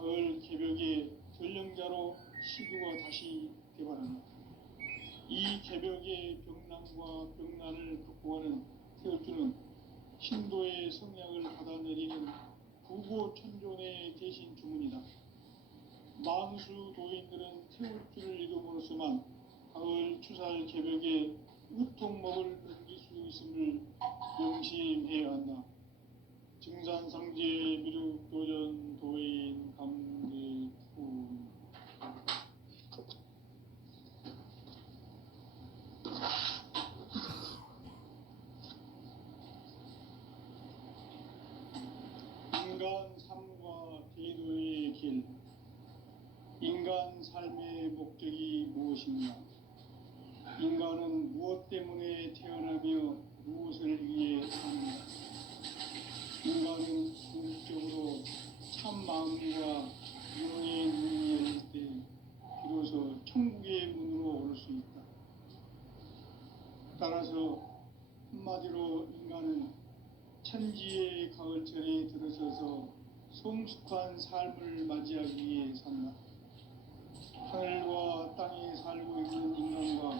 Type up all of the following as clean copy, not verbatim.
가을 개벽의 전령자로 시도가 다시 개발합니다. 이 개벽의 벽난과 벽난을 극복하는 태울주는 신도의 성약을 받아내리는 부고천존의 대신 주문이다. 만수 도인들은 태울주를 읽음으로써만 가을 추살 개벽의 의통목을 넘길 수 있음을 명심해야 한다. 증산상제 미륵도전 도인 감대품. 인간 삶과 대도의 길. 인간 삶의 목적이 무엇인가? 인간은 무엇 때문에 태어나며 무엇을 위해 삽니까? 인간은 궁극적으로 참 마음과 영의 문이 열릴 때 비로소 천국의 문으로 올 수 있다. 따라서 한마디로 인간은 천지의 가을철에 들어서서 성숙한 삶을 맞이하기 위해 산다. 하늘과 땅에 살고 있는 인간과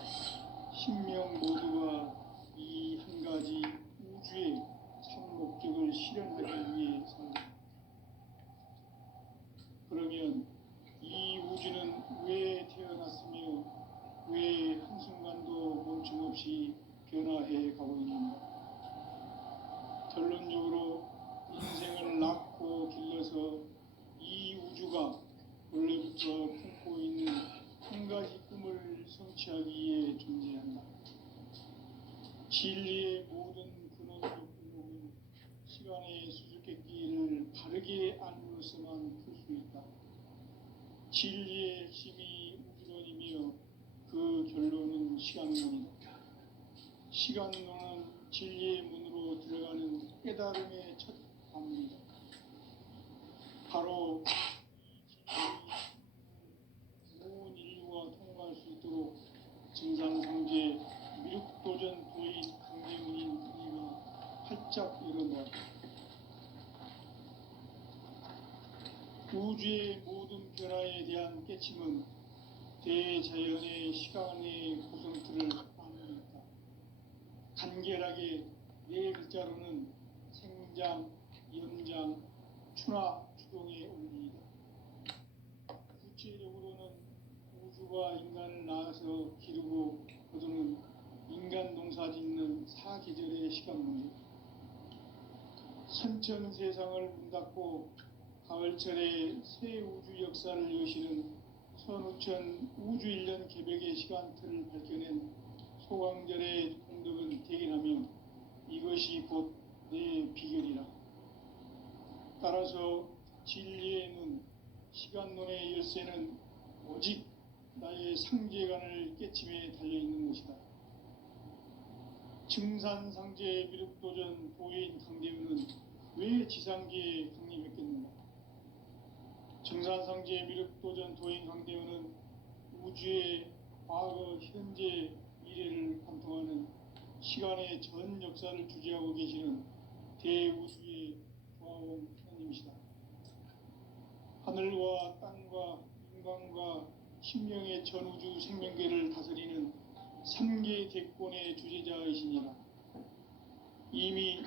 신명 모두가 이 한 가지 우주의 참 목적을 실현하기 위해 산다. 그러면 이 우주는 왜 태어났으며 왜 한순간도 멈춤없이 변화해 가고 있는가? 결론적으로 인생을 낳고 길러서 이 우주가 원래부터 품고 있는 한 가지 꿈을 성취하기 위해 존재한다. 진리의 모든 근원적 궁극은 시간의 수수께끼를 바르게 알므로서만 풀 수 있다. 진리의 핵심이 우주론이며 그 결론은 시간론이다. 시간론은 진리의 문으로 들어가는 깨달음의 첫 방문이다. 바로 온 인류가 통과할 수 있도록 증산상제 미륵도전 도인 강대문인 우리가 활짝 열어놓았다. 우주의 모든 변화에 대한 깨침은 대자연의 시간의 구성틀을 나누었다. 간결하게 네 글자로는 생장, 연장, 추나 추동의 원리이다. 구체적으로는 우주가 인간을 낳아서 기르고 거두는 인간 농사 짓는 사계절의 시간 문제. 선천 세상을 문 닫고 가을철에 새 우주 역사를 여시는 선우천 우주 1년 개벽의 시간틀을 밝혀낸 소강절의 공덕은 대견하며 이것이 곧 내 비결이라. 따라서 진리의 눈, 시간론의 열쇠는 오직 나의 상제관을 깨침에 달려있는 것이다. 증산상제 미륵도전 도인 강대문은 왜 지상계에 강림했겠는가? 증산상제 미륵도전 도인 강대문은 우주의 과거, 현재, 미래를 관통하는 시간의 전 역사를 주재하고 계시는 대우주의 조화원 하나님이시다. 하늘과 땅과 인간과 신명의 전우주 생명계를 다스리는 3계 대권의 주재자이시니라. 이미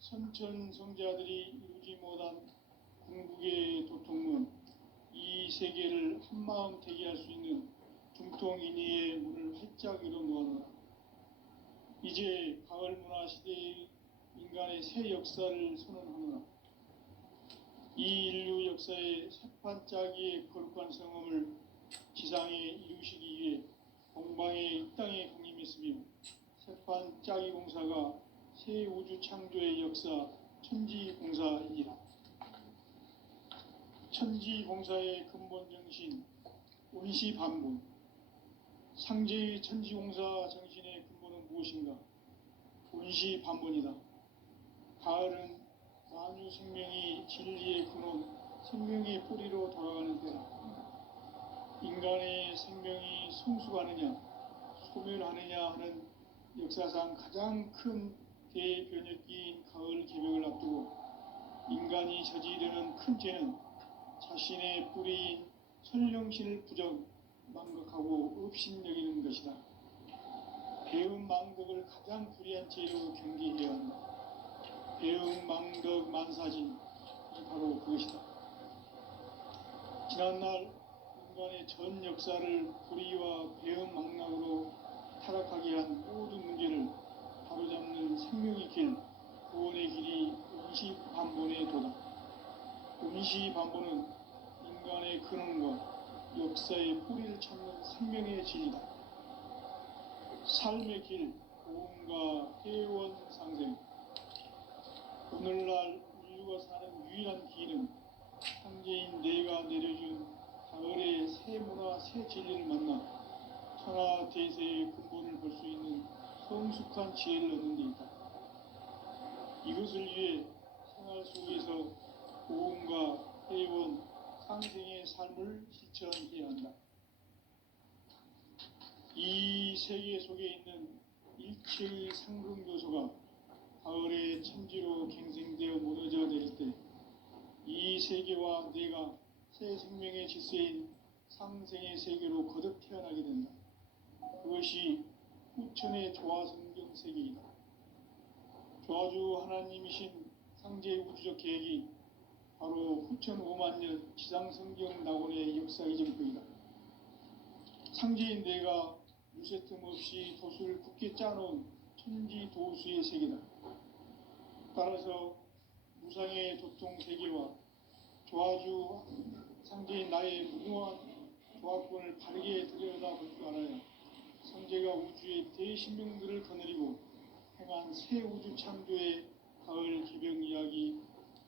선천성자들이 이루지 못한 궁극의 도통문, 이 세계를 한마음 대기할 수 있는 중통인의의 문을 활짝 열어 놓아놓으라. 이제 가을 문화 시대의 인간의 새 역사를 선언하노라. 이 인류 역사의 새판짜기의 거룩한 성험을 지상에 이루시기 위해 공방의 이 땅에 강림했으며 새판짜기 공사가 새 우주 창조의 역사 천지공사이라. 천지공사의 근본 정신 온시반본. 상제의 천지공사 정신의 근본은 무엇인가? 온시반본이다. 가을은 만유 생명이 진리의 근원, 생명의 뿌리로 돌아가는 때다. 인간의 생명이 성숙하느냐, 소멸하느냐 하는 역사상 가장 큰 대변혁기인 가을 개벽을 앞두고 인간이 저지르는 큰 죄는 자신의 뿌리인 선령신을 부정 망각하고 업신여기는 것이다. 배움 망덕을 가장 불의한 죄로 경계해야 한다. 배움 망덕 만사진이 바로 그것이다. 지난날 인간의 전 역사를 불의와 배움 망락으로 타락하게 한 모든 문제를 바로잡는 생명의 길, 구원의 길이 운시반본의 도다. 운시반본은 인간의 근원과 역사의 뿌리를 찾는 생명의 진리다. 삶의 길, 고음과 회원 상생. 오늘날 인류가 사는 유일한 길은 황제인 내가 내려준 가을의 새 문화, 새 진리를 만나 천하 대세의 근본을 볼 수 있는 성숙한 지혜를 얻는 데 있다. 이것을 위해 생활 속에서 고음과 회원, 상생의 삶을 실천해야 한다. 이 세계 속에 있는 일체의 상극 요소가 가을의 천지로 갱생되어 무너져 내릴 때 이 세계와 내가 새 생명의 질서인 상생의 세계로 거듭 태어나게 된다. 그것이 후천의 조화성경 세계이다. 조화주 하나님이신 상제 우주적 계획이 바로 후천 5만 년 지상성경 낙원의 역사의 전부이다. 상제인 내가 유세틈 없이 도수를 굳게 짜놓은 천지 도수의 세계다. 따라서 무상의 도통 세계와 조화주 상제인 나의 무궁한 조화권을 바르게 들여다볼 줄 알아야 상제가 우주의 대신명들을 거느리고 행한 새 우주 창조의 가을 개병 이야기,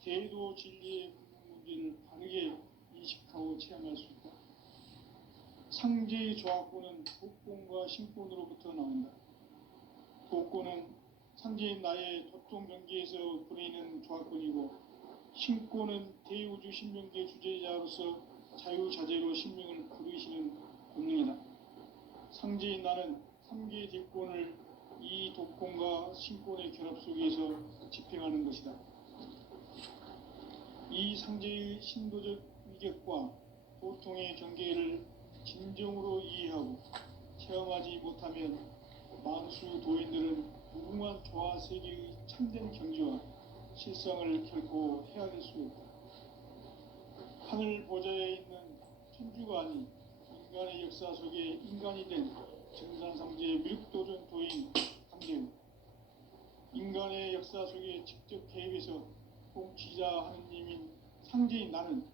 대도 진리의 문제를 바르게 인식하고 체험할 수 있다. 상제의 조화권은 독권과 신권으로부터 나온다. 독권은 상제인 나의 도통 경계에서 보내는 조화권이고, 신권은 대우주 신명계 주제자로서 자유자재로 신명을 부르시는 본능이다. 상제인 나는 3개의 뒷권을 이 독권과 신권의 결합 속에서 집행하는 것이다. 이 상제의 신도적 위격과 보통의 경계를 진정으로 이해하고 체험하지 못하면 만수 도인들은 무궁한 조화 세계의 참된 경지와 실상을 결코 헤아릴 수 없다. 하늘 보좌에 있는 천주가 아닌 인간의 역사 속에 인간이 된 정산상제의 밀도전 도인 강대우, 인간의 역사 속에 직접 개입해서 통치자 하느님인 상제인 나는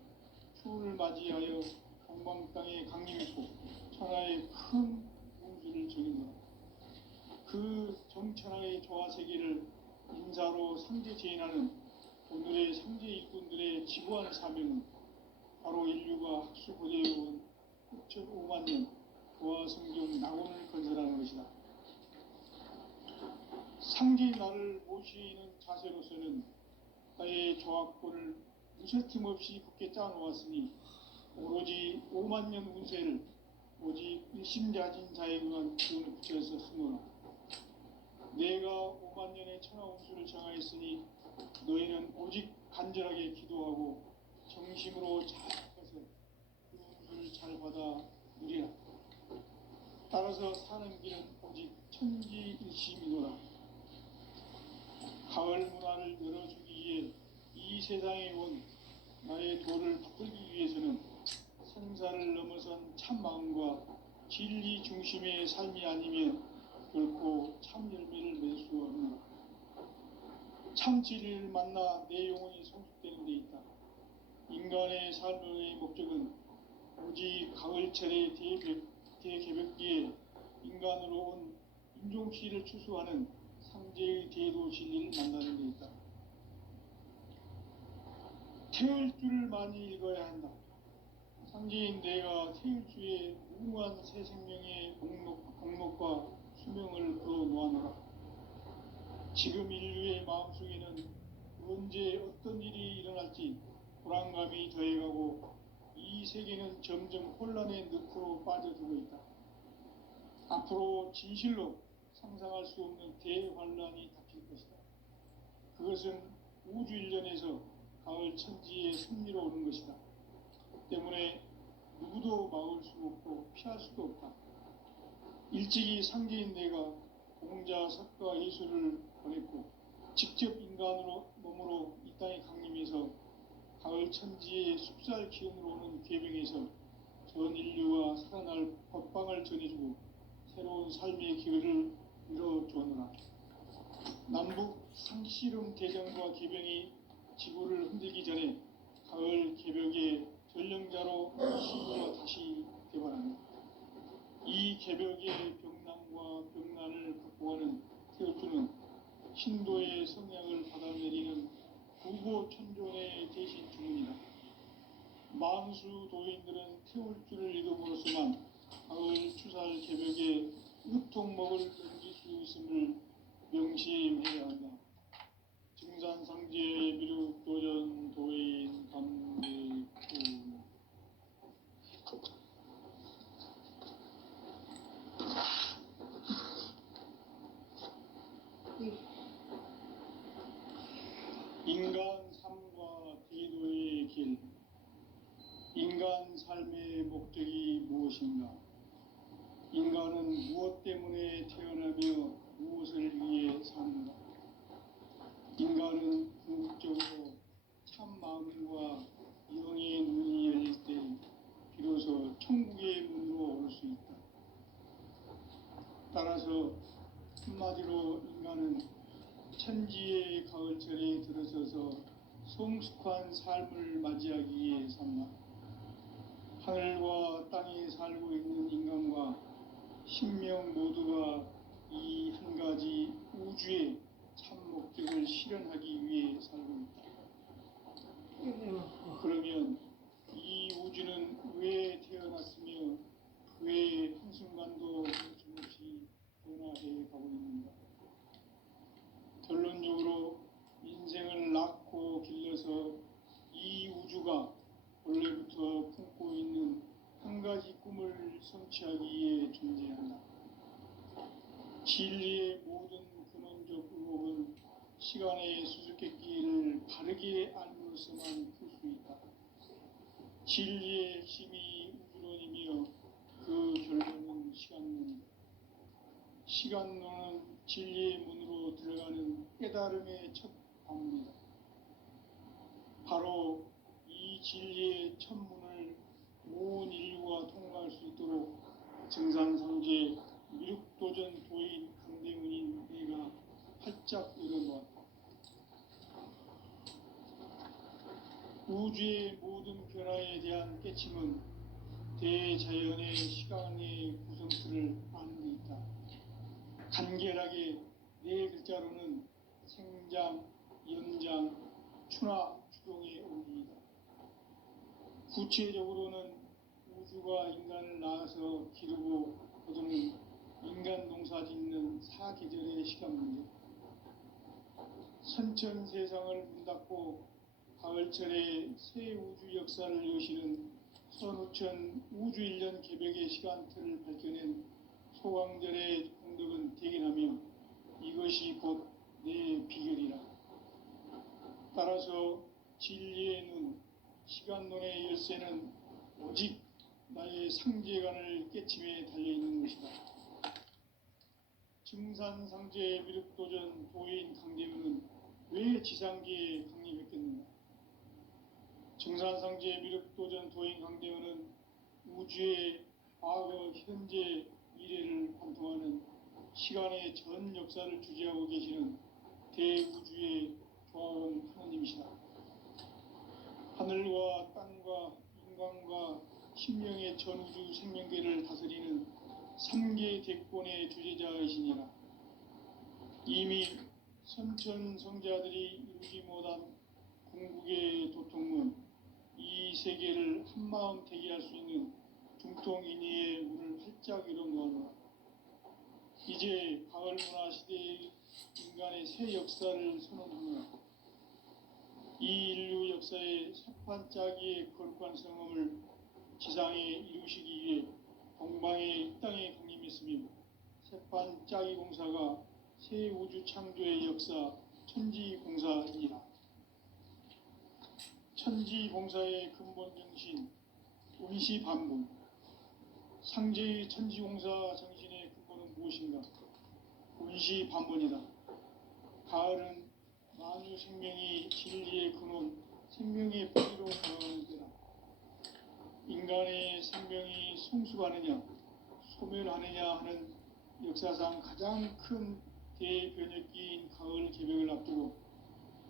추운을 맞이하여 동방 땅에 강림했고 천하의 큰 운수를 적인다. 그 정천하의 조화 세계를 인사로 상제 제인하는 오늘의 상제 일꾼들의 지구한 사명은 바로 인류가 학수고대해온 9,5만 년 조화 성경 낙원을 건설하는 것이다. 상제인 나를 모시는 자세로서는 나의 조화권을 무쇠틈 없이 굳게 짜놓았으니 오로지 5만 년 운세를 오직 일심자진 자에게만 기운을 붙여서 쓰노라. 내가 5만 년의 천하 운수를 정하였으니 너희는 오직 간절하게 기도하고 정심으로 잘 해서 그 운수를 잘 받아 누리라. 따라서 사는 길은 오직 천지일심이노라. 가을 문화를 열어주기 위해 이 세상에 온 나의 도를 붙들기 위해서는 생사를 넘어선 참마음과 진리 중심의 삶이 아니면 결코 참 열매를 맺을 수 없노라. 참 진리를 만나 내 영혼이 성숙되는 데 있다. 인간의 삶의 목적은 오직 가을철의 대개벽기에 인간으로 온 인종씨를 추수하는 상제의 대도 진리를 만나는 데 있다. 태을 줄을 많이 읽어야 한다. 상제인 내가 태일주의 무궁한 새 생명의 목록과 수명을 걸어놓아노라. 지금 인류의 마음속에는 언제 어떤 일이 일어날지 불안감이 더해가고 이 세계는 점점 혼란의 늪으로 빠져들고 있다. 앞으로 진실로 상상할 수 없는 대환란이 닥칠 것이다. 그것은 우주 일련에서 가을 천지의 승리로 오는 것이다. 누구도 막을 수 없고 피할 수도 없다. 일찍이 상제인 내가 공자, 석가, 예수를 보냈고 직접 인간으로 몸으로 이 땅에 강림해서 가을 천지의 숲살 기운으로 오는 괴병에서 전 인류와 살아날 법방을 전해주고 새로운 삶의 기회를 열어주었노라. 남북 상씨름 대전과 개병이 지구를 흔들기 전에 가을 개벽의 전령자로 시구가 다시 개발합니다. 이 개벽의 병난과 병난을 극복하는 태우주는 신도의 성향을 받아내리는 구고천존의 대신 주문이다. 만수 도인들은 태울주를 읽음으로써만 가을 추살 개벽의 으통목을 넘길 수 있음을 명심해야 한다. 증산상제 미륵도전 도인 감대구 인간 삶과 대도의 길. 인간 삶의 목적이 무엇인가? 인간은 무엇 때문에 태어나며 무엇을 위해 사는가? 인간은 궁극적으로 참 마음과 영의 눈이 열릴 때 비로소 천국의 문으로 올 수 있다. 따라서 한마디로 인간은 천지의 가을철에 들어서서 성숙한 삶을 맞이하기 위해 산다. 하늘과 땅에 살고 있는 인간과 신명 모두가 이 한 가지 우주의 참 목적을 실현하기 위해 살고 있다. 그러면 이 우주는 왜 태어났으며 왜 한순간도 멈춤없이 변화해 가고 있는가? 결론적으로 인생을 낳고 길러서 이 우주가 원래부터 품고 있는 한 가지 꿈을 성취하기 위해 존재한다. 진리의 모든 근원적 의혹은 시간의 수수께끼를 바르게 알므로서만 풀 수 있다. 진리의 핵심이 우주론이며 그 결론은 시간론이다. 시간론은 진리의 문으로 들어가는 깨달음의 첫 방문이다. 바로 이 진리의 첫 문을 온 인류가 통과할 수 있도록 증산상제 미륵도전 도인 강대문인 내가 활짝 열어놓았다. 우주의 모든 변화에 대한 깨침은 대자연의 시간의 구성틀을 아는 데 있다. 간결하게 네 글자로는 생장, 연장, 추나 추동의 원리이다. 구체적으로는 우주가 인간을 낳아서 기르고 거두는 인간 농사 짓는 사계절의 시간 문제, 선천 세상을 문 닫고 가을철에 새 우주 역사를 여시는 선우천 우주 1년 개벽의 시간틀을 밝혀낸 소강절의 공덕은 대견하며 이것이 곧 내 비결이라. 따라서 진리의 눈, 시간론의 열쇠는 오직 나의 상제관을 깨침에 달려있는 것이다. 증산상제 미륵도전 도인 강대문은 왜 지상계에 강림했겠는가? 증산상제 미륵도전 도인 강대문은 우주의 과거, 현재, 미래를 관통하는 시간의 전 역사를 주재하고 계시는 대우주의 조화원 하느님이시다. 하늘과 땅과 인간과 신명의 전우주 생명계를 다스리는 3계 대권의 주재자이시니라. 이미 선천 성자들이 이루지 못한 궁극의 도통문, 이 세계를 한마음 대기할 수 있는 중통인의의 문을 활짝 열어놓았노라. 이제 가을 문화 시대의 인간의 새 역사를 선언하노라. 이 인류 역사의 새판 짜기의 거룩한 성험을 지상에 이루시기 위해 동방의 땅에 강림했으며 새판 짜기 공사가 새 우주 창조의 역사 천지공사이니라. 천지공사의 근본 정신 운시반분, 상제의 천지공사 정신의 근본은 무엇인가? 운시반본이다. 가을은 만유 생명이 진리의 근원, 생명의 뿌리로 돌아가는 때다. 인간의 생명이 성숙하느냐, 소멸하느냐 하는 역사상 가장 큰 대변혁기인 가을 개벽을 앞두고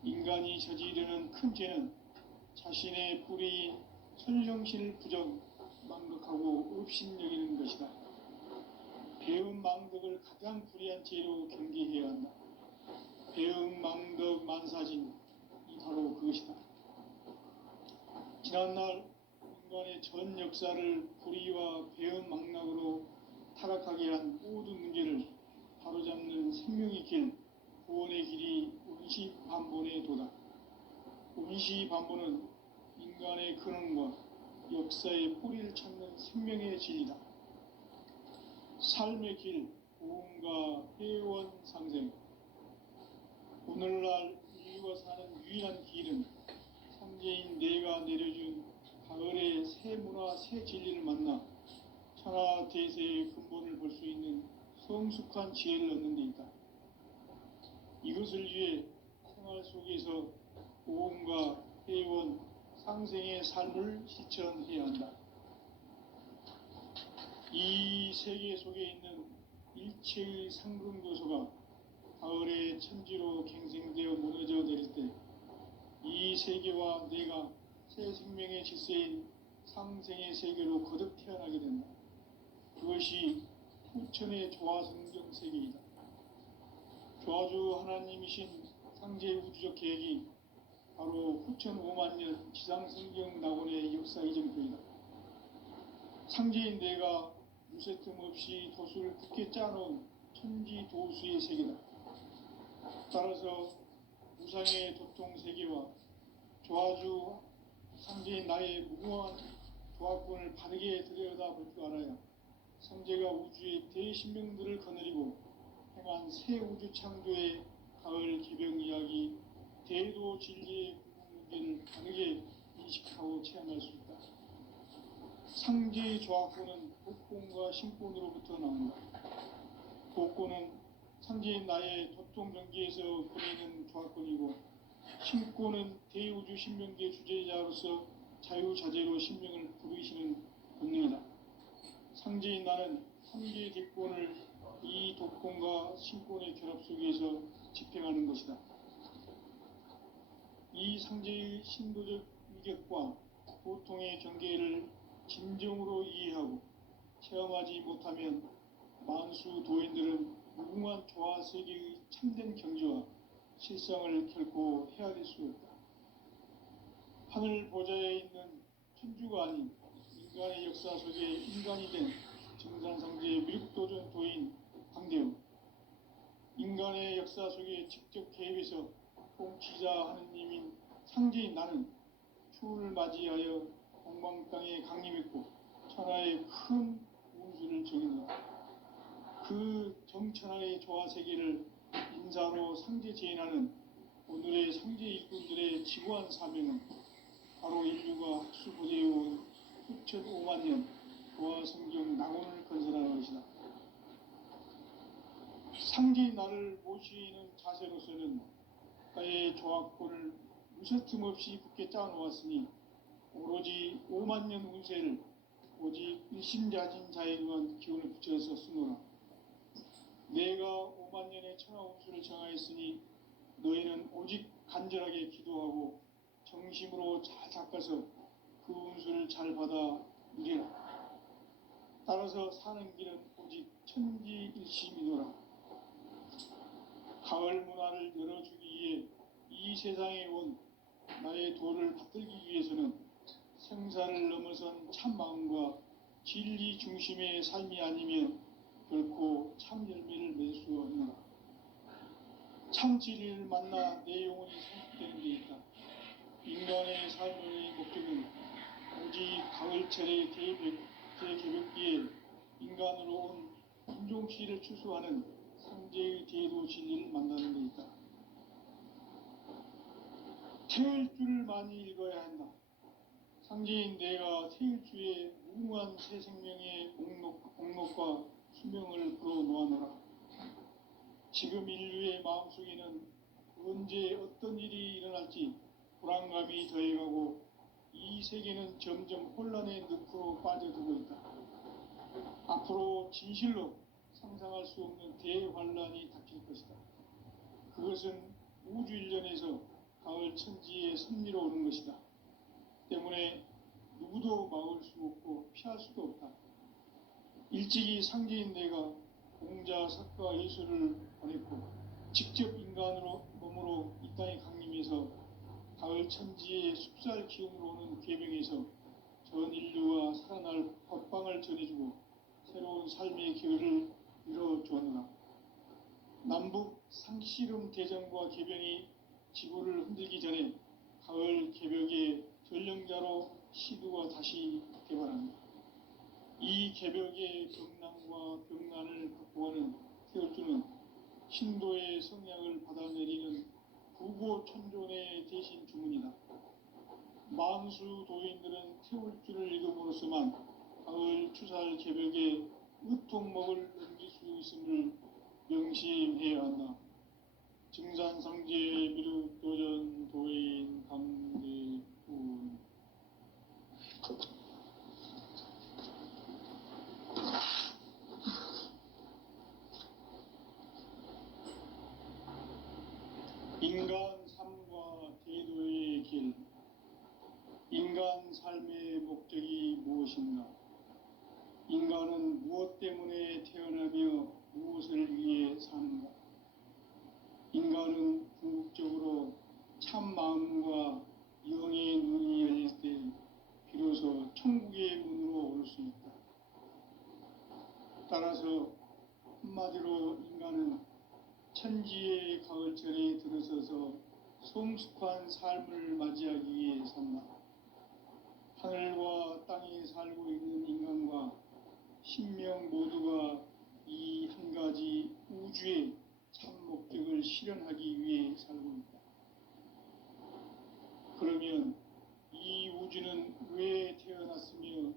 인간이 저지르는 큰 죄는 자신의 뿌리인 선령신을 부정, 망덕하고 업신여기는 것이다. 배음 망덕을 가장 불의한 죄로 경계해야 한다. 배음 망덕 만사진이 바로 그것이다. 지난날 인간의 전 역사를 불의와 배음 망락으로 타락하게 한 모든 문제를 바로잡는 생명의 길, 구원의 길이 운시반본의 도다. 운시반본은 인간의 근원과 역사의 뿌리를 찾는 생명의 진리다. 삶의 길, 고음과 회원 상생. 오늘날 인류가 사는 유일한 길은 상제인 내가 내려준 가을의 새 문화, 새 진리를 만나 천하 대세의 근본을 볼 수 있는 성숙한 지혜를 얻는 데 있다. 이것을 위해 생활 속에서 고음과 회원, 상생의 삶을 실천해야 한다. 이 세계 속에 있는 일체의 상금 요소가 가을의 천지로 갱생되어 무너져 내릴 때 이 세계와 내가 새 생명의 질서인 상생의 세계로 거듭 태어나게 된다. 그것이 후천의 조화성경 세계이다. 조화주 하나님이신 상제 우주적 계획이 바로 후천 5만년 지상성경 낙원의 역사 이정표이다. 상제인 내가 무쇠 틈 없이 도수를 굳게 짜놓은 천지 도수의 세계다. 따라서 무상의 도통 세계와 조화주 상제인 나의 무궁한 조화권을 바르게 들여다볼 줄 알아야 상제가 우주의 대신명들을 거느리고 행한 새 우주 창조의 가을 개벽 이야기, 대도 진리의 궁극 문제를 바르게 인식하고 체험할 수 있다. 상제의 조화권은 복권과 신권으로부터 나온다. 복권은 상제인 나의 도통 경계에서 보내는 조화권이고, 신권은 대우주 신명계 주제자로서 자유자재로 신명을 부르시는 본능이다. 상제인 나는 상제의 객권을 이 독권과 신권의 결합 속에서 집행하는 것이다. 이 상제의 신도적 위격과 보통의 경계를 진정으로 이해하고 체험하지 못하면 만수 도인들은 무궁한 조화 세계의 참된 경지와 실상을 결코 헤아릴 수 없다. 하늘 보좌에 있는 천주가 아닌 인간의 역사 속에 인간이 된 정산상제의 미륵도전 도인 강대웅, 인간의 역사 속에 직접 개입해서 통치자 하느님인 상제인 나는 추운을 맞이하여 공방 땅에 강림했고 천하의 큰 운수를 정했다. 그 정천하의 조화 세계를 인사로 상제 재현하는 오늘의 상제 일꾼들의 지구한 사명은 바로 인류가 학수고대해온 후천 5만년 조화 성경 낙원을 건설하는 것이다. 상제인 나를 모시는 자세로서는 나의 조화권을 무쇠틈 없이 굳게 짜놓았으니 오로지 5만년 운세를 오직 일심자진 자에 대한 기운을 붙여서 쓰노라. 내가 5만년의 천하 운수를 정하였으니 너희는 오직 간절하게 기도하고 정심으로 잘 닦아서 그 운수를 잘 받아 누리라. 따라서 사는 길은 오직 천지일심이노라. 가을 문화를 열어주기 위해 이 세상에 온 나의 도를 받들기 위해서는 생사를 넘어선 참 마음과 진리 중심의 삶이 아니면 결코 참 열매를 맺을 수 없노라. 참 진리를 만나 내 영혼이 성숙되는 데 있다. 인간의 삶의 목적은 오직 가을철의 대개벽기에 인간으로 온 인종시를 추수하는 상제의 대도 진리를 만나는 데 있다. 태일주를 많이 읽어야 한다. 상제인 내가 태일주의 무궁한 소중한 새 생명의 목록과 수명을 불어놓아노라. 지금 인류의 마음속에는 언제 어떤 일이 일어날지 불안감이 더해가고 이 세계는 점점 혼란의 늪으로 빠져들고 있다. 앞으로 진실로 상상할 수 없는 대환란이 닥칠 것이다. 그것은 우주 일련에서 가을 천지의 섭리로 오는 것이다. 때문에 누구도 막을 수 없고 피할 수도 없다. 일찍이 상제인 내가 공자, 석가, 예수를 보냈고 직접 인간으로 몸으로 이 땅에 강림해서 가을 천지의 숲살 기운으로 오는 궤병에서 전 인류와 살아날 법방을 전해주고 새로운 삶의 기회를 이뤄주었노라. 남북 상씨름 대전과 궤병이 지구를 흔들기 전에 가을 개벽의 전령자로 시두가 다시 개발합니다. 이 개벽의 병난과 병난을 극복하는 태울주는 신도의 성약을 받아내리는 부고천존의 대신 주문이다. 만수 도인들은 태울주를 읽음으로써만 가을 추살 개벽의 으통목을 넘길 수 있음을 명심해야 한다. 증산상제 미륵도전 도인 강대군. 인간 삶과 대도의 길. 인간 삶의 목적이 무엇인가? 인간은 무엇 때문에 태어나며 무엇을 위해 사는가? 인간은 궁극적으로 참 마음과 영의 눈이 열릴 때 비로소 천국의 문으로 올 수 있다. 따라서 한마디로 인간은 천지의 가을철에 들어서서 성숙한 삶을 맞이하기 위해 산다. 하늘과 땅에 살고 있는 인간과 신명 모두가 이 한 가지 우주의 참 목적을 실현하기 위해 살고 있다. 그러면 이 우주는 왜 태어났으며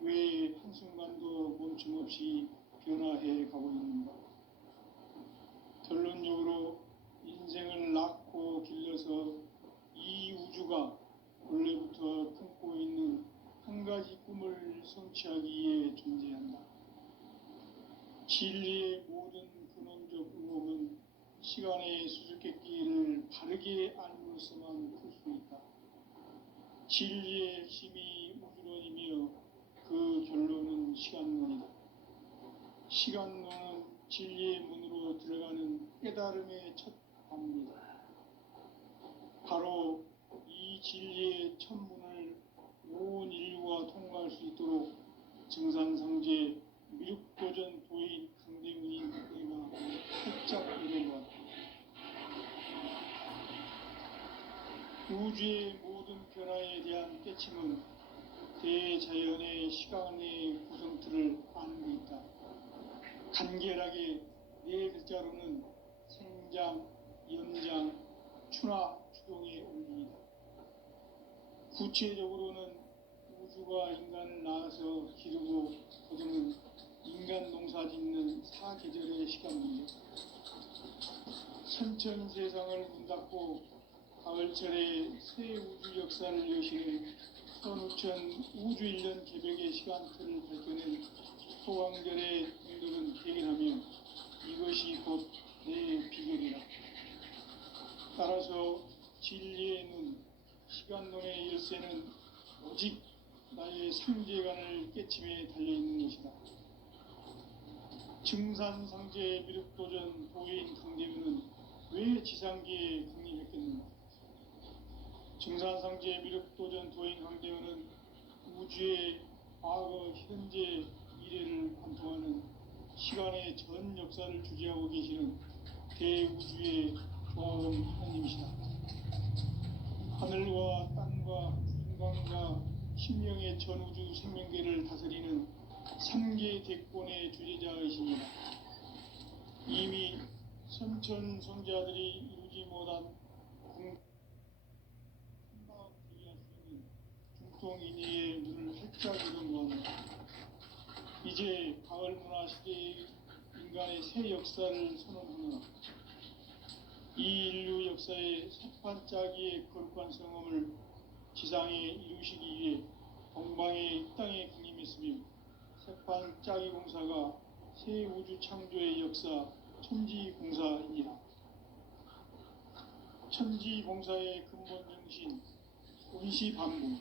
왜 한순간도 멈춤없이 변화해 가고 있는가? 결론적으로 인생을 낳고 길러서 이 우주가 원래부터 품고 있는 한 가지 꿈을 성취하기 위해 존재한다. 진리의 모든 근원적 의혹은 시간의 수수께끼를 바르게 알므로서만 풀 수 있다. 진리의 핵심이 우주론이며 그 결론은 시간론이다. 시간론은 진리의 문으로 들어가는 깨달음의 첫 관문이다. 바로 이 진리의 첫 문을 온 인류가 통과할 수 있도록 증산상제 미륵도전 도인 강대문인 내가 살짝 이뤄보았다. 우주의 모든 변화에 대한 깨침은 대자연의 시간의 구성틀을 아는 데 있다. 간결하게 네 글자로는 생장, 연장, 추나 추동의 원리이다. 구체적으로는 우주가 인간을 낳아서 기르고 거두는 인간 농사 짓는 사계절의 시간입니다. 선천 세상을 문 닫고 가을철에 새 우주 역사를 여시는 선우천 우주일년 개벽의 시간틀을 밝혀낸 소강절의 동덕은 대견하며 이것이 곧 내 비결이라. 따라서 진리의 눈, 시간론의 열쇠는 오직 나의 상제관을 깨침에 달려있는 것이다. 증산상제 미륵도전 도인 강대문은 왜 지상계에 강림했겠는가? 증산상제 미륵도전 도인 강대문은 우주의 과거, 현재, 미래를 관통하는 시간의 전 역사를 주재하고 계시는 대우주의 조화음 하나님이시다. 하늘과 땅과 인간과 신명의 전우주 생명계를 다스리는 3계 대권의 주재자이십니다. 이미 선천 선자들이 이루지 못한 금방 대의할 수 있는 중통인의의 문을 활짝 열어놓았다. 이제 가을 문화 시대의 인간의 새 역사를 선언하노라. 이 인류 역사의 새판짜기의 거룩한 성험을 지상에 이루시기 위해 동방의 이 땅에 강림했으며 새판짜기 공사가 새 우주 창조의 역사 천지공사이니라. 천지공사의 근본 정신 운시반복,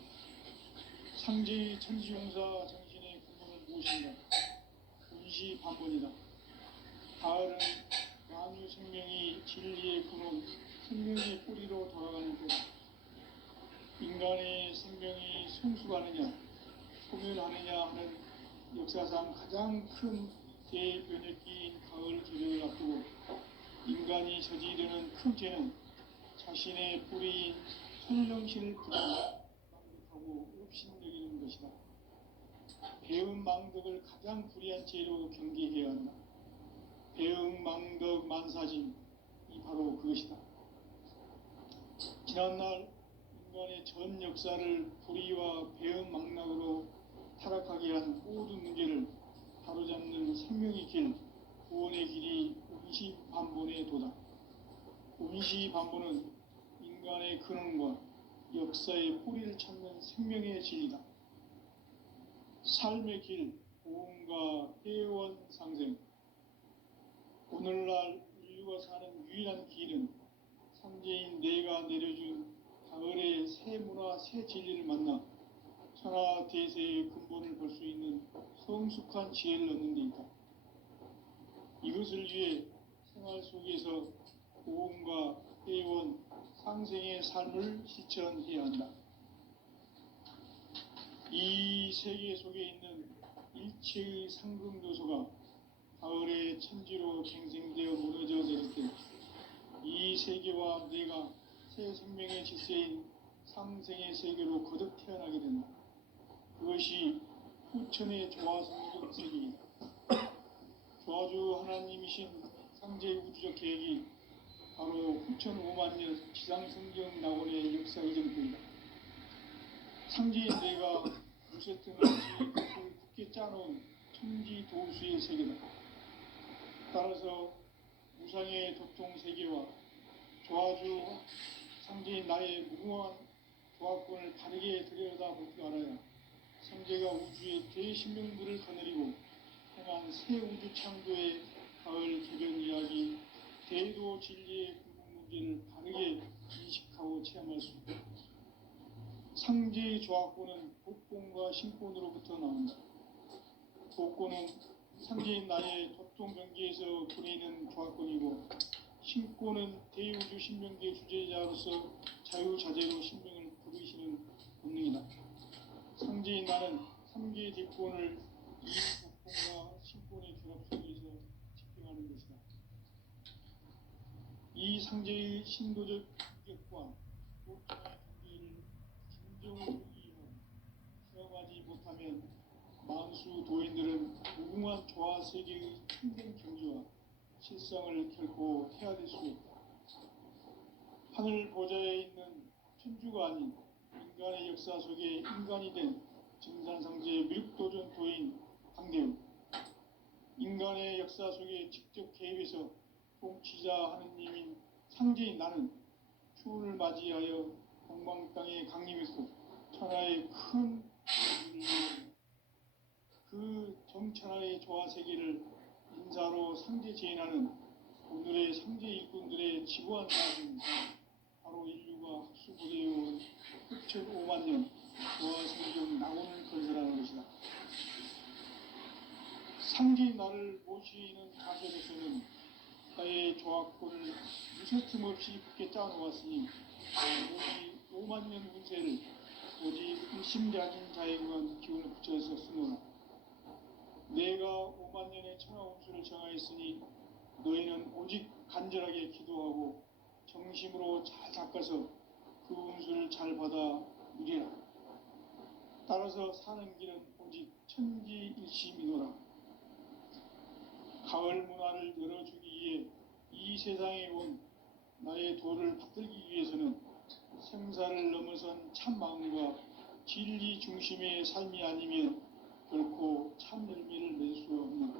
상제의 천지공사 정신의 근본은 무엇인가? 운시반복이다. 가을은 만유 생명이 진리의 근원, 생명의 뿌리로 돌아가는 것. 인간의 생명이 성숙하느냐, 소멸하느냐 하는 역사상 가장 큰 대변혁기인 가을 개벽을 앞두고 인간이 저지르는 큰 죄는 자신의 뿌리인 천령신을 망덕하고 업신여기는 것이다. 배은 망덕을 가장 불의한 죄로 경계해야 한다. 배응 망덕 만사진이 바로 그것이다. 지난날 인간의 전 역사를 불의와 배응 망락으로 타락하게 한 모든 문제를 바로잡는 생명의 길, 구원의 길이 운시반본의 도다. 운시반본은 인간의 근원과 역사의 뿌리를 찾는 생명의 진리다. 삶의 길, 보험과 회원 상생. 오늘날 인류가 사는 유일한 길은 상제인 내가 내려준 가을의 새 문화, 새 진리를 만나 천하 대세의 근본을 볼 수 있는 성숙한 지혜를 얻는 데 있다. 이것을 위해 생활 속에서 보험과 회원, 상생의 삶을 실천해야 한다. 이 세계 속에 있는 일체의 상승도소가 가을의 천지로 갱생되어 무너져 내릴 때 이 세계와 내가 새 생명의 질서인 상생의 세계로 거듭 태어나게 된다. 그것이 후천의 조화성경 세계이다. 조화주 하나님이신 상제 우주적 계획이 바로 후천 5만 년 지상성경 낙원의 역사 의정표이다. 상제인 내가 무쇠등 없이 굳게 짜놓은 천지 도수의 세계다. 따라서 무상의 도통 세계와 조화주 상제인 나의 무궁한 조화권을 바르게 들여다볼 줄 알아야 상제가 우주의 대신명들을 거느리고 행한 새 우주 창조의 가을 개변 이야기, 대도 진리의 궁극 문제를 바르게 인식하고 체험할 수 있다. 상제의 조화권은 복권과 신권으로부터 나온다. 복권은 상제인 나의 도통 경계에서 부리는 조화권이고, 신권은 대우주 신명계 주제자로서 자유자재로 신명을 부르시는 본능이다. 상제인 나는 3개의 뒷권을 이 복권과 신권의 결합 속에서 집행하는 것이다. 이 상제의 신도적 규격과 도통의 경계를 진정으로 이해하고 체험하지 못하면 만수 도인들은 무궁한 조화 세계의 참된 경지와 실상을 결코 헤아릴 수 없다. 하늘 보좌에 있는 천주가 아닌 인간의 역사 속에 인간이 된 증산상제 밀육도전 도인 강대우, 인간의 역사 속에 직접 개입해서 통치자 하느님인 상제인 나는 추운을 맞이하여 동방 땅에 강림했고 천하의 큰 그 정천하의 조화 세계를 인사로 상제 제인하는 오늘의 상제 일꾼들의 지구한 자입니다. 바로 인류가 학수부대해온 후천 5만 년 조화 성경 낙원을 건설하는 것이다. 상제인 나를 모시는 자세로서는 나의 조화권을 무쇠틈 없이 굳게 짜놓았으니 오직 5만 년 운세를 오직 일심자진 자에게만 기운을 붙여서 쓰노라. 내가 5만 년의 천하 운수를 정하였으니 너희는 오직 간절하게 기도하고 정심으로 잘 닦아서 그 운수를 잘 받아 누리라. 따라서 사는 길은 오직 천지일심이노라. 가을 문화를 열어주기 위해 이 세상에 온 나의 도를 받들기 위해서는 생사를 넘어선 참 마음과 진리 중심의 삶이 아니면 결코 참 열매를 맺을 수 없는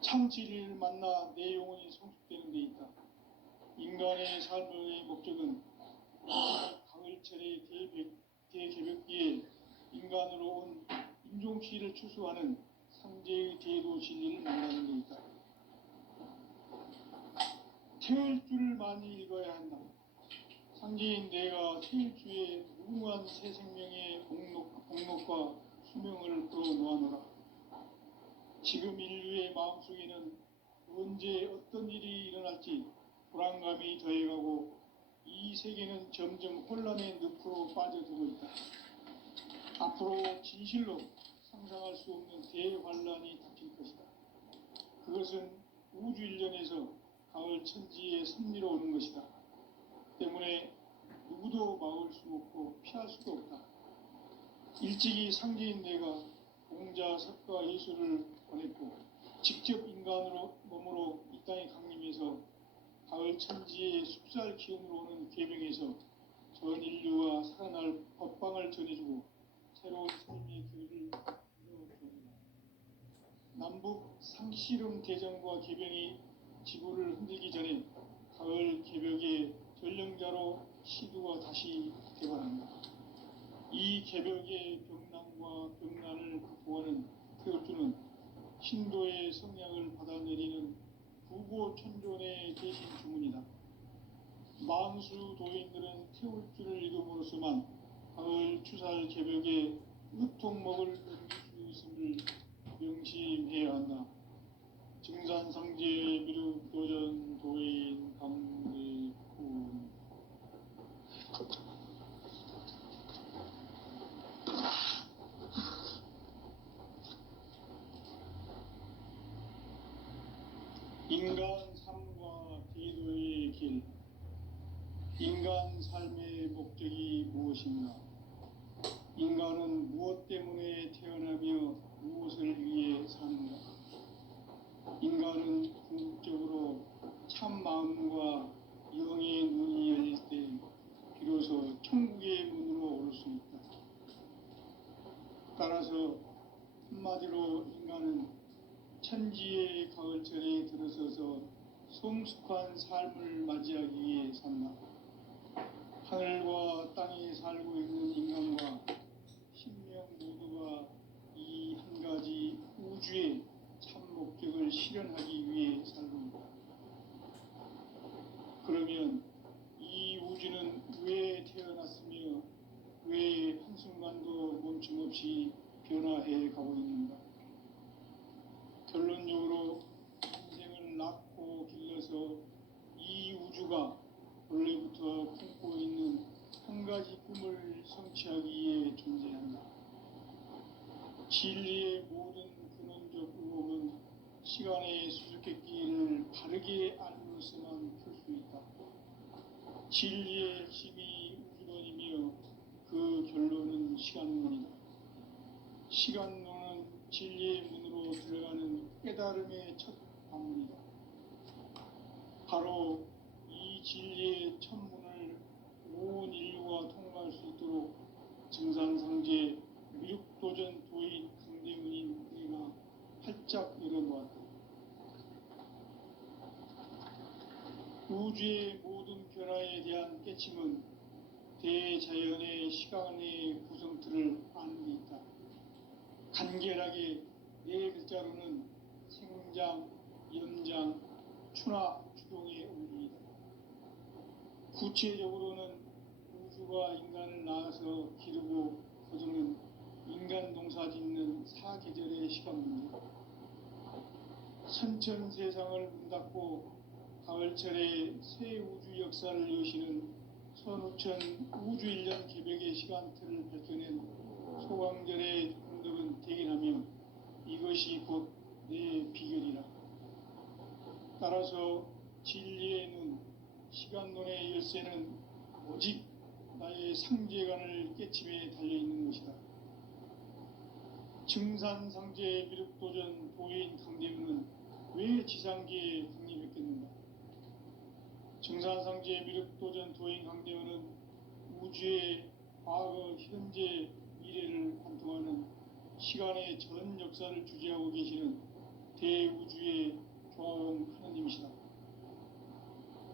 참 진리를 만나 내 영혼이 성숙되는 데 있다. 인간의 삶의 목적은 가을철의 대개벽기에 인간으로 온 인종시를 추수하는 상제의 대도 진리를 만나는 데 있다. 태일주를 많이 읽어야 한다. 상제인 내가 태일주의 무궁한 새 생명의 공록과 수명을 풀어놓아노라. 지금 인류의 마음속에는 언제 어떤 일이 일어날지 불안감이 더해가고 이 세계는 점점 혼란의 늪으로 빠져들고 있다. 앞으로 진실로 상상할 수 없는 대환란이 닥칠 것이다. 그것은 우주 일련에서 가을 천지의 섭리로 오는 것이다. 때문에 누구도 막을 수 없고 피할 수도 없다. 일찍이 상제인 내가 공자, 석가, 예수를 보냈고 직접 인간으로 몸으로 이 땅에 강림해서 가을 천지의 숲살 기운으로 오는 계명에서 전 인류와 살아날 법방을 전해주고 새로운 삶의 길을 이루어줍니다. 남북 상씨름 대전과 계병이 지구를 흔들기 전에 가을 개벽의 전령자로 시두가 다시 개발합니다. 이 개벽의 병난과 병난을 극복하는 태울주는 신도의 성량을 받아내리는 부고천존의 대신 주문이다. 만수 도인들은 태울주를 읽음으로써만 가을 추살 개벽의 으통목을 넘길 수 있음을 명심해야 한다. 증산상제 미륵도전 도인 강대군. 인간 삶과 대도의 길. 인간 삶의 목적이 무엇인가? 인간은 무엇 때문에 태어나며 무엇을 위해 사는가? 인간은 궁극적으로 참 마음과 영의 눈이 열릴 때 비로소 천국의 문으로 오를 수 있다. 따라서 한마디로 인간은 천지의 가을철에 들어서서 성숙한 삶을 맞이하기 위해 산다. 하늘과 땅에 살고 있는 인간과 신명 모두가 이 한 가지 우주의 참 목적을 실현하기 위해 살고 있다. 그러면 이 우주는 왜 태어났으며 왜 한순간도 멈춤없이 변화해 가고 있는가? 결론적으로 인생을 낳고 길러서 이 우주가 원래부터 품고 있는 한 가지 꿈을 성취하기 위해 존재한다. 진리의 모든 근원적 의혹은 시간의 수수께끼를 바르게 알므로서만 풀 수 있다. 진리의 핵심이 우주론이며 그 결론은 시간론이다. 시간론은 진리의 문으로 들어가는 깨달음의 첫 방문이다. 바로 이 진리의 첫 문을 온 인류가 통과할 수 있도록 증산상제 미륵도전 도인 강대문인 내가 활짝 열어놓았다. 우주의 모든 변화에 대한 깨침은 대자연의 시간의 구성틀을 아는 데 있다. 간결하게 네 글자로는 생장, 연장, 추나 추동의 원리이다. 구체적으로는 우주가 인간을 낳아서 기르고 거두는 인간 농사 짓는 사계절의 시간 문제. 선천 세상을 문 닫고 가을철에 새 우주 역사를 여시는 선우천 우주일년 개벽의 시간틀을 밝혀낸 소강절의 공덕은 대견하며 이것이 곧 내 비결이라. 따라서 진리의 눈, 시간론의 열쇠는 오직 나의 상제관을 깨침에 달려있는 것이다. 증산상제 미륵도전 도인 강대문은 왜 지상계에 강림했겠는가? 증산상제 미륵도전 도인 강대문은 우주의 과거, 현재, 미래를 관통하는 시간의 전 역사를 주재하고 계시는 대우주의 조화원 하느님이시다.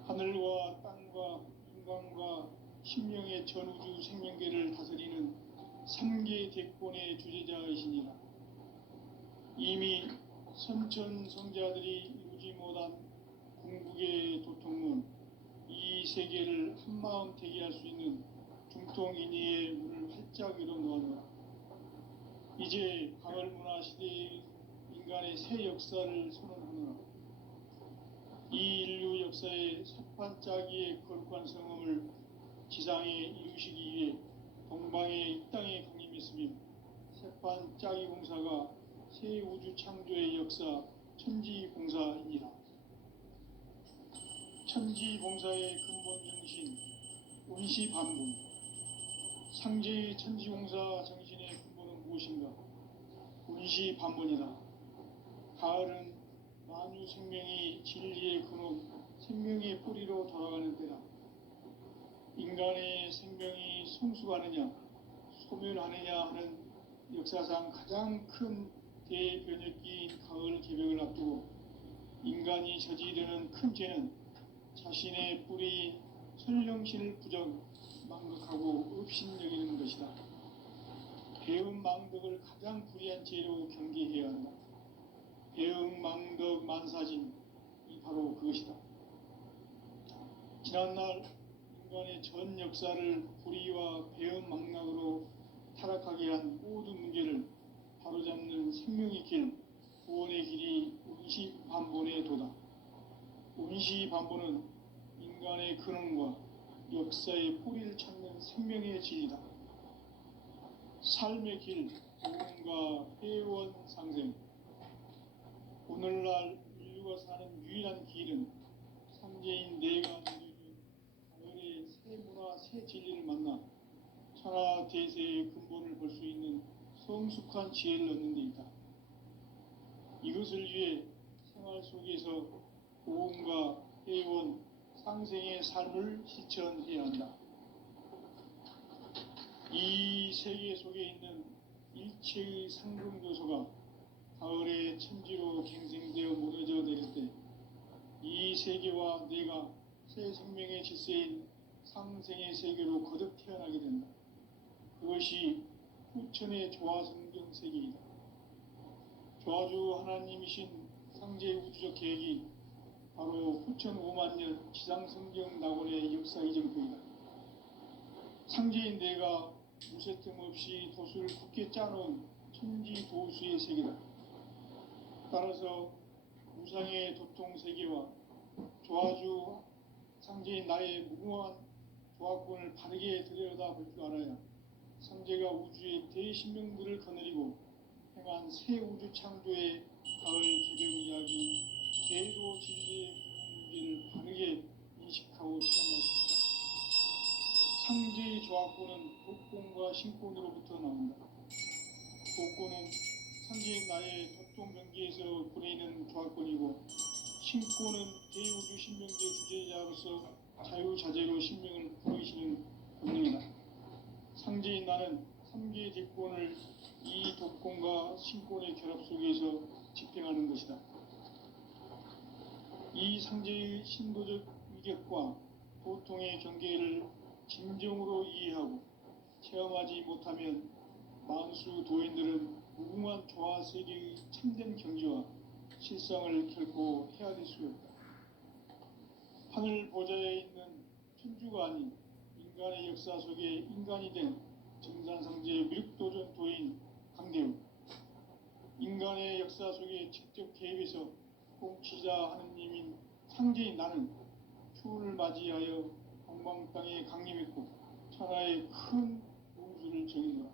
하늘과 땅과 인간과 신명의 전우주 생명계를 다스리는 3계 대권의 주재자이시니라. 이미 선천성자들이 이루지 못한 궁극의 도통문, 이 세계를 한마음 대기할 수 있는 중통인의의 문을 활짝 열어 놓았노라. 이제 가을 문화 시대의 인간의 새 역사를 선언하노라. 이 인류 역사의 새판짜기의 거룩한 성음을 지상에 이루시기 위해 동방의 이 땅에 강림했으며, 새판짜기 공사가 새 우주 창조의 역사 천지봉사이니라. 천지봉사의 근본 정신 운시반분. 상제의 천지봉사 정신의 근본은 무엇인가? 운시반분이다. 가을은 만유 생명이 진리의 근원, 생명의 뿌리로 돌아가는 때다. 인간의 생명이 성숙하느냐 소멸하느냐 하는 역사상 가장 큰 대변혁기인 가을 개벽을 앞두고 인간이 저지르는 큰 죄는 자신의 뿌리인 설령신을 망각하고 업신여기는 것이다. 배은망덕을 가장 불의한 죄로 경계해야 한다. 배은망덕 만사진이 바로 그것이다. 지난날 인간의 전 역사를 불의와 배은망락으로 타락하게 한 모든 문제를 바로잡는 생명의 길, 구원의 길이 운시반본의 도다. 운시반본은 인간의 근원과 역사의 뿌리를 찾는 생명의 진리다. 삶의 길, 구원과 회원 상생. 오늘날 인류가 사는 유일한 길은 삼재인 내가 누려준 가을의 새 문화, 새 진리를 만나 천하 대세의 근본을 볼 수 있는 성숙한 지혜를 얻는 데 있다. 이것을 위해 생활 속에서 고음과 회원, 상생의 삶을 실천해야 한다. 이 세계 속에 있는 일체의 상금 요소가 가을의 천지로 갱생되어 무너져 내릴 때 이 세계와 내가 새 생명의 질서인 상생의 세계로 거듭 태어나게 된다. 그것이 후천의 조화성경 세계이다. 조화주 하나님이신 상제 우주적 계획이 바로 후천 5만 년 지상성경 낙원의 역사 이정표이다. 상제인 내가 무쇠 틈 없이 도수를 굳게 짜놓은 천지 도수의 세계다. 따라서 무상의 도통 세계와 조화주 상제인 나의 무궁한 조화권을 바르게 들여다볼 줄 알아야 상제가 우주의 대신명들을 거느리고 행한 새 우주 창조의 가을 개벽 이야기, 대도 진리의 문제를 바르게 인식하고 체험할 수 있다. 상제의 조화권은 독권과 신권으로부터 나온다. 독권은 상제인 나의 독동병기에서 보내는 조화권이고, 신권은 대우주 신명계 주제자로서 자유자재로 신명을 부르시는 권능이다. 상제인 나는 3개의 대권을 이 독권과 신권의 결합 속에서 집행하는 것이다. 이 상제의 신도적 위격과 도통의 경계를 진정으로 이해하고 체험하지 못하면 만수 도인들은 무궁한 조화 세계의 참된 경지와 실상을 결코 헤아릴 수 없다. 하늘 보좌에 있는 천주가 아닌 인간의 역사 속에 인간이 된 정산상제의 미륵도전 도인 강대우, 인간의 역사 속에 직접 개입해서 공치자 하느님인 상제인 나는 추운을 맞이하여 동방 땅에 강림했고 천하의 큰 우주를 정의노라.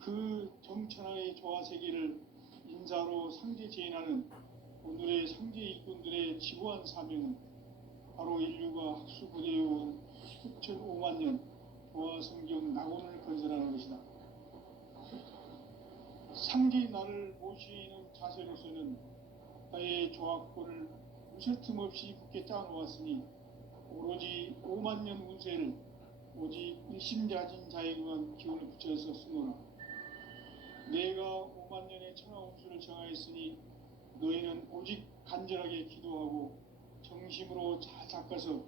그 정천하의 조화 세계를 인사로 상제 제인하는 오늘의 상제 일꾼들의 지구한 사명은 바로 인류가 학수고대해온 수천 5만 년 조화 성경 낙원을 건설하는 것이다. 상제 나를 모시는 자세로서는 나의 조화권을 무쇠틈 없이 굳게 짜놓았으니 오로지 5만 년 운세를 오직 일심자진 자에게만 기운을 붙여서 쓰노라. 내가 5만 년의 천하홍수를 정하였으니 너희는 오직 간절하게 기도하고 정심으로 잘 닦아서